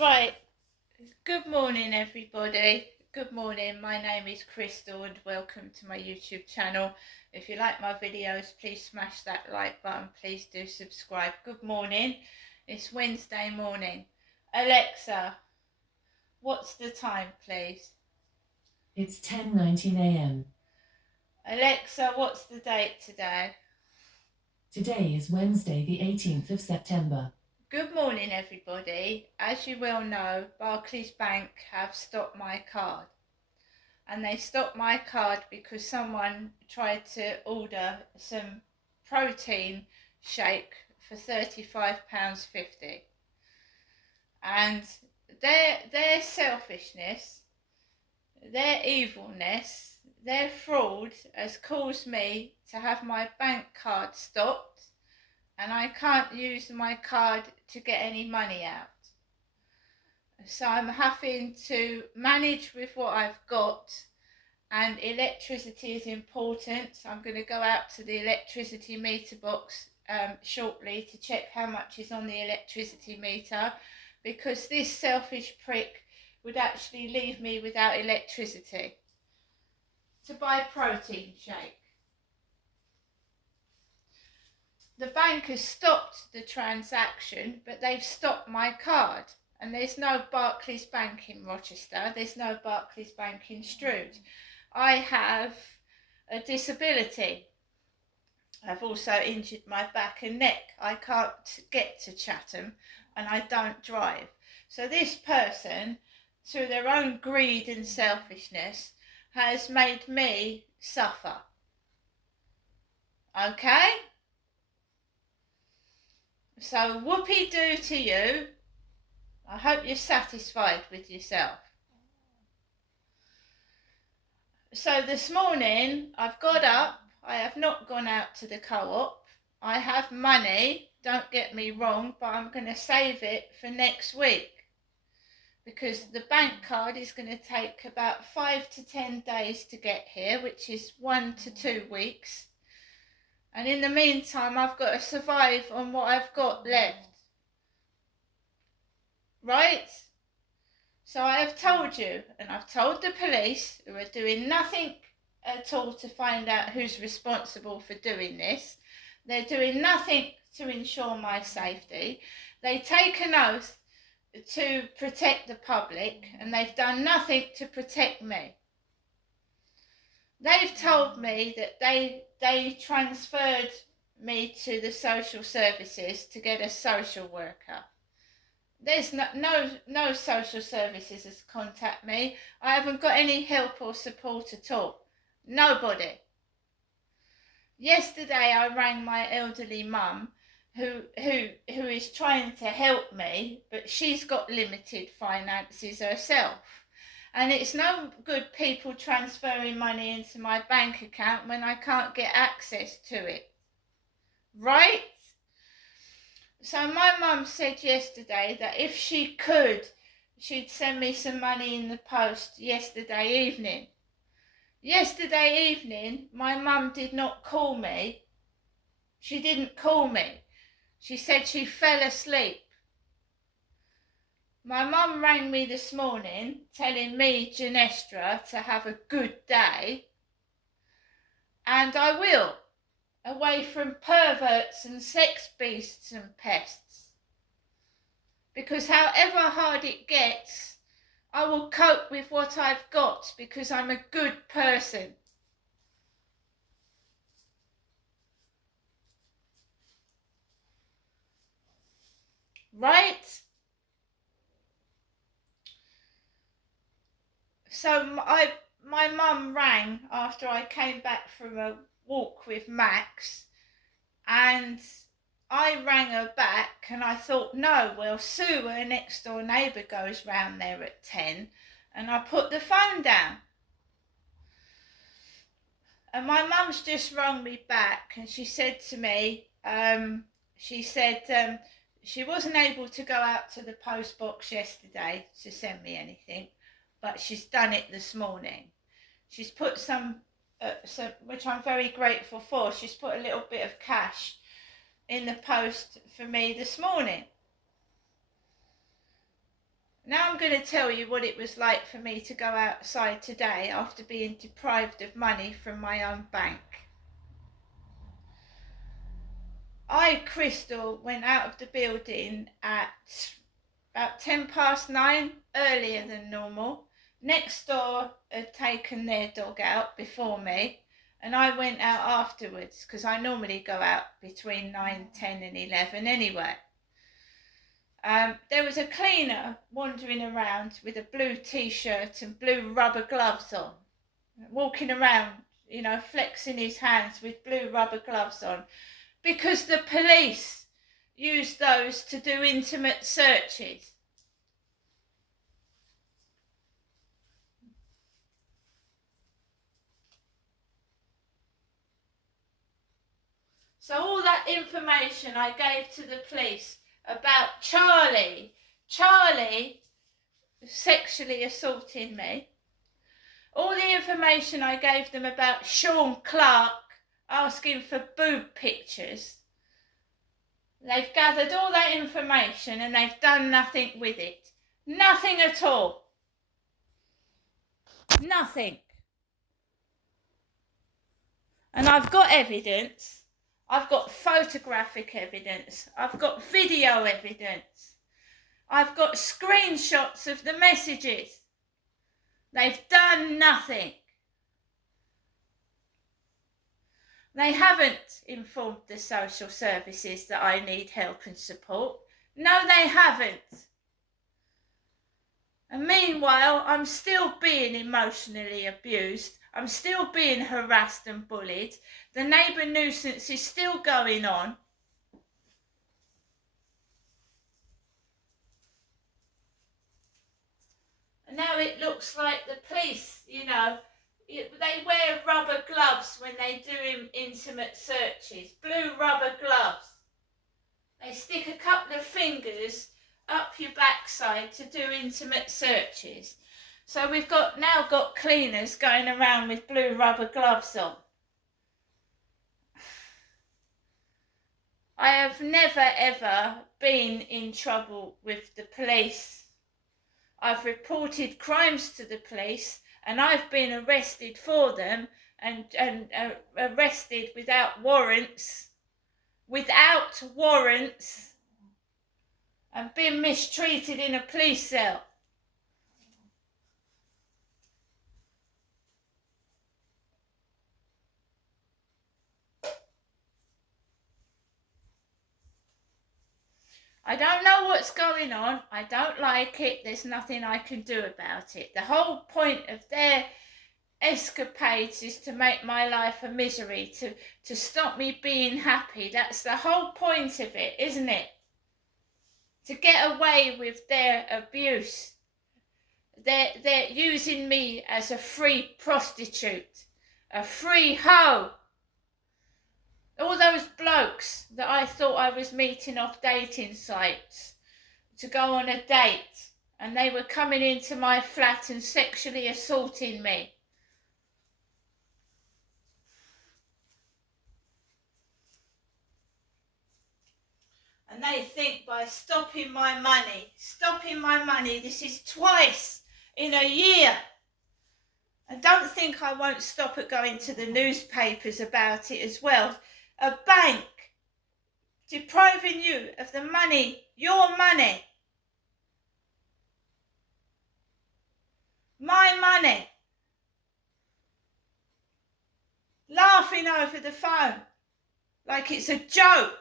Right, good morning everybody. Good morning, my name is Crystal and welcome to my YouTube channel. If you like my videos, please smash that like button, please do subscribe. Good morning, it's Wednesday morning. Alexa, what's the time please? It's 10:19 a.m. Alexa, what's the date today? Today is Wednesday the 18th of September. Good morning everybody. As you well know, Barclays Bank have stopped my card. And they stopped my card because someone tried to order some protein shake for £35.50. And their selfishness, their evilness, their fraud has caused me to have my bank card stopped, and I can't use my card to get any money out. So I'm having to manage with what I've got, and electricity is important. So I'm going to go out to the electricity meter box shortly to check how much is on the electricity meter, because this selfish prick would actually leave me without electricity to buy protein shake. The bank has stopped the transaction, but they've stopped my card. And there's no Barclays Bank in Rochester, there's no Barclays Bank in Stroud. I have a disability. I've also injured my back and neck. I can't get to Chatham and I don't drive. So this person, through their own greed and selfishness, has made me suffer. Okay? So whoopee-doo to you. I hope you're satisfied with yourself. So this morning I've got up. I have not gone out to the co-op. I have money, don't get me wrong, but I'm going to save it for next week, because the bank card is going to take about 5 to 10 days to get here, which is 1 to 2 weeks. And in the meantime, I've got to survive on what I've got left. Right? So I have told you, and I've told the police, who are doing nothing at all to find out who's responsible for doing this. They're doing nothing to ensure my safety. They take an oath to protect the public, and they've done nothing to protect me. They've told me that they transferred me to the social services to get a social worker. There's no social services has contacted me. I haven't got any help or support at all. Nobody. Yesterday I rang my elderly mum, who is trying to help me, but she's got limited finances herself. And it's no good people transferring money into my bank account when I can't get access to it. Right? So my mum said yesterday that if she could, she'd send me some money in the post yesterday evening. Yesterday evening, my mum did not call me. She didn't call me. She said she fell asleep. My mum rang me this morning telling me, Genestra, to have a good day. And I will. Away from perverts and sex beasts and pests. Because however hard it gets, I will cope with what I've got, because I'm a good person. Right? So my mum rang after I came back from a walk with Max, and I rang her back, and I thought, no, well, Sue, her next door neighbour, goes round there at 10, and I put the phone down. And my mum's just rung me back, and she said to me, she wasn't able to go out to the post box yesterday to send me anything, but she's done it this morning. She's put some, which I'm very grateful for, she's put a little bit of cash in the post for me this morning. Now I'm going to tell you what it was like for me to go outside today after being deprived of money from my own bank. Crystal, went out of the building at about 9:10, earlier than normal. Next door had taken their dog out before me, and I went out afterwards because I normally go out between 9, 10 and 11 anyway. There was a cleaner wandering around with a blue t-shirt and blue rubber gloves on, walking around, flexing his hands with blue rubber gloves on, because the police use those to do intimate searches. So all that information I gave to the police about Charlie sexually assaulting me, all the information I gave them about Sean Clark asking for boob pictures, they've gathered all that information and they've done nothing with it. Nothing at all. Nothing. And I've got evidence. I've got photographic evidence. I've got video evidence. I've got screenshots of the messages. They've done nothing. They haven't informed the social services that I need help and support. No, they haven't. And meanwhile, I'm still being emotionally abused. I'm still being harassed and bullied. The neighbour nuisance is still going on. And now it looks like the police, they wear rubber gloves when they do intimate searches. Blue rubber gloves. They stick a couple of fingers up your backside to do intimate searches. So we've now got cleaners going around with blue rubber gloves on. I have never ever been in trouble with the police. I've reported crimes to the police and I've been arrested for them and arrested without warrants, and been mistreated in a police cell. I don't know what's going on. I don't like it. There's nothing I can do about it. The whole point of their escapades is to make my life a misery, to stop me being happy. That's the whole point of it, isn't it? To get away with their abuse. They're using me as a free prostitute, a free hoe. All those blokes that I thought I was meeting off dating sites to go on a date, and they were coming into my flat and sexually assaulting me. And they think by stopping my money, this is twice in a year. And don't think I won't stop at going to the newspapers about it as well. A bank depriving you of the money, your money, my money, laughing over the phone like it's a joke.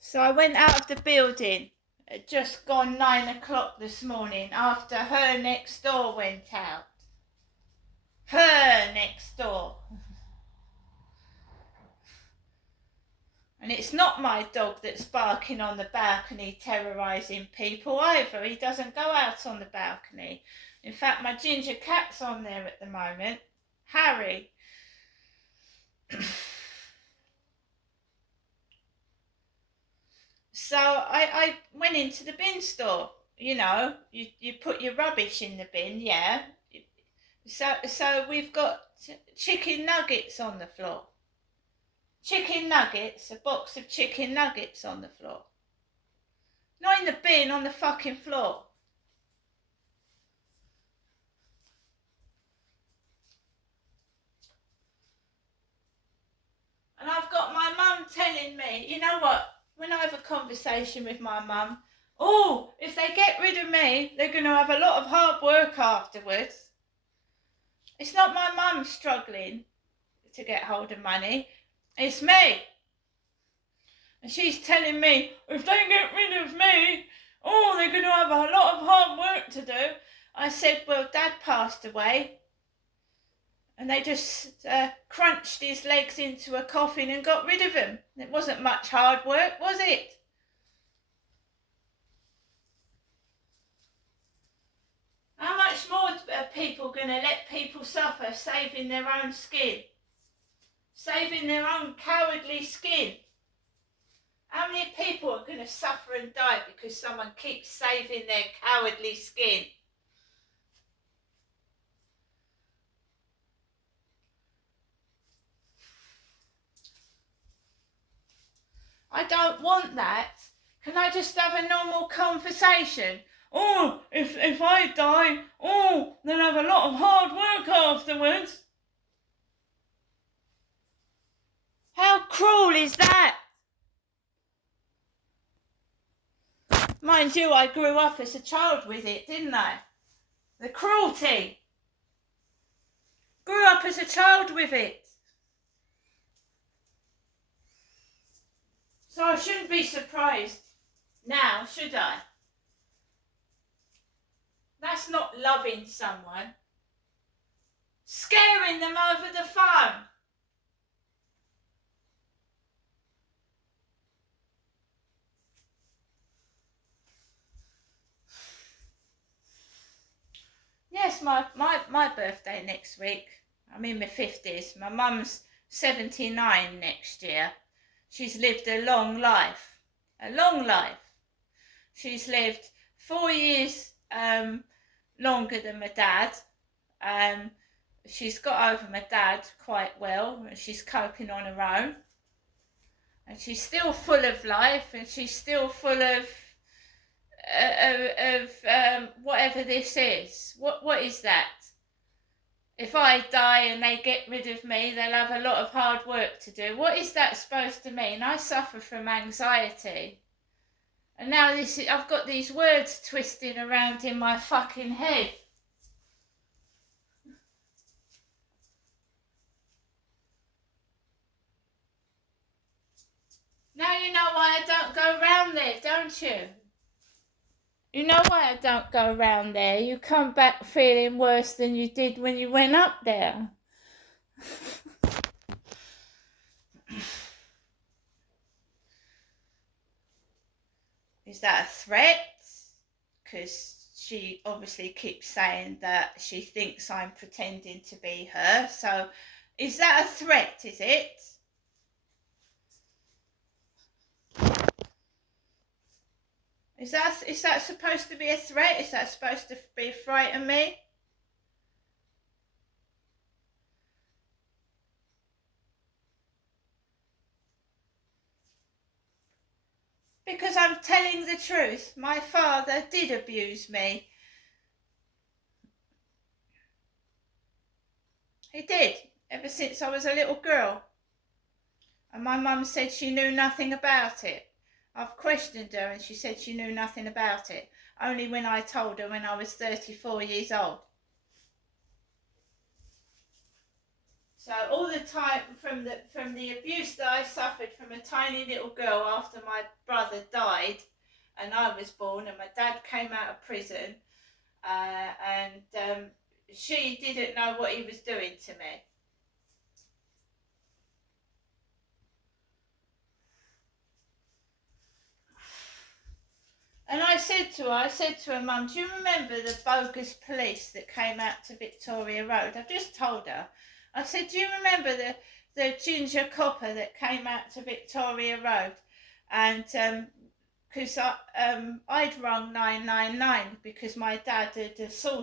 So I went out of the building at just gone 9 o'clock this morning after her next door went out. Her next door. And it's not my dog that's barking on the balcony terrorising people either. He doesn't go out on the balcony. In fact, my ginger cat's on there at the moment, Harry. So I went into the bin store. You put your rubbish in the bin, yeah. So we've got chicken nuggets on the floor. chicken nuggets, a box of chicken nuggets on the floor. Not in the bin, on the fucking floor. And I've got my mum telling me, you know what, when I have a conversation with my mum, oh, if they get rid of me, they're going to have a lot of hard work afterwards. It's not my mum struggling to get hold of money, it's me. And she's telling me, if they get rid of me, oh, they're going to have a lot of hard work to do. I said, well, Dad passed away. And they just crunched his legs into a coffin and got rid of him. It wasn't much hard work, was it? How much more are people going to let people suffer saving their own skin? Saving their own cowardly skin? How many people are going to suffer and die because someone keeps saving their cowardly skin? I don't want that. Can I just have a normal conversation? Oh, if I die, oh, they'll have a lot of hard work afterwards. How cruel is that? Mind you, I grew up as a child with it, didn't I? The cruelty. Grew up as a child with it. So I shouldn't be surprised now, should I? That's not loving someone. Scaring them over the phone. Yes, my birthday next week. I'm in my 50s. My mum's 79 next year. She's lived a long life. A long life. She's lived 4 years longer than my dad. She's got over my dad quite well. And she's coping on her own. And she's still full of life. And she's still full of whatever this is. What is that? If I die and they get rid of me, they'll have a lot of hard work to do. What is that supposed to mean? I suffer from anxiety. And now I've got these words twisting around in my fucking head. Now you know why I don't go round there, don't you? You know why I don't go round there. You come back feeling worse than you did when you went up there. Is that a threat? Because she obviously keeps saying that she thinks I'm pretending to be her. So is that a threat, is it? Is that supposed to be a threat? Is that supposed to be frighten me? Because I'm telling the truth. My father did abuse me. He did, ever since I was a little girl. And my mum said she knew nothing about it. I've questioned her and she said she knew nothing about it. Only when I told her when I was 34 years old. So all the time from the abuse that I suffered from a tiny little girl after my brother died and I was born and my dad came out of prison and she didn't know what he was doing to me. And I said to her, Mum, do you remember the bogus police that came out to Victoria Road? I've just told her. I said, do you remember the ginger copper that came out to Victoria Road? And because I'd rung 999 because my dad had assaulted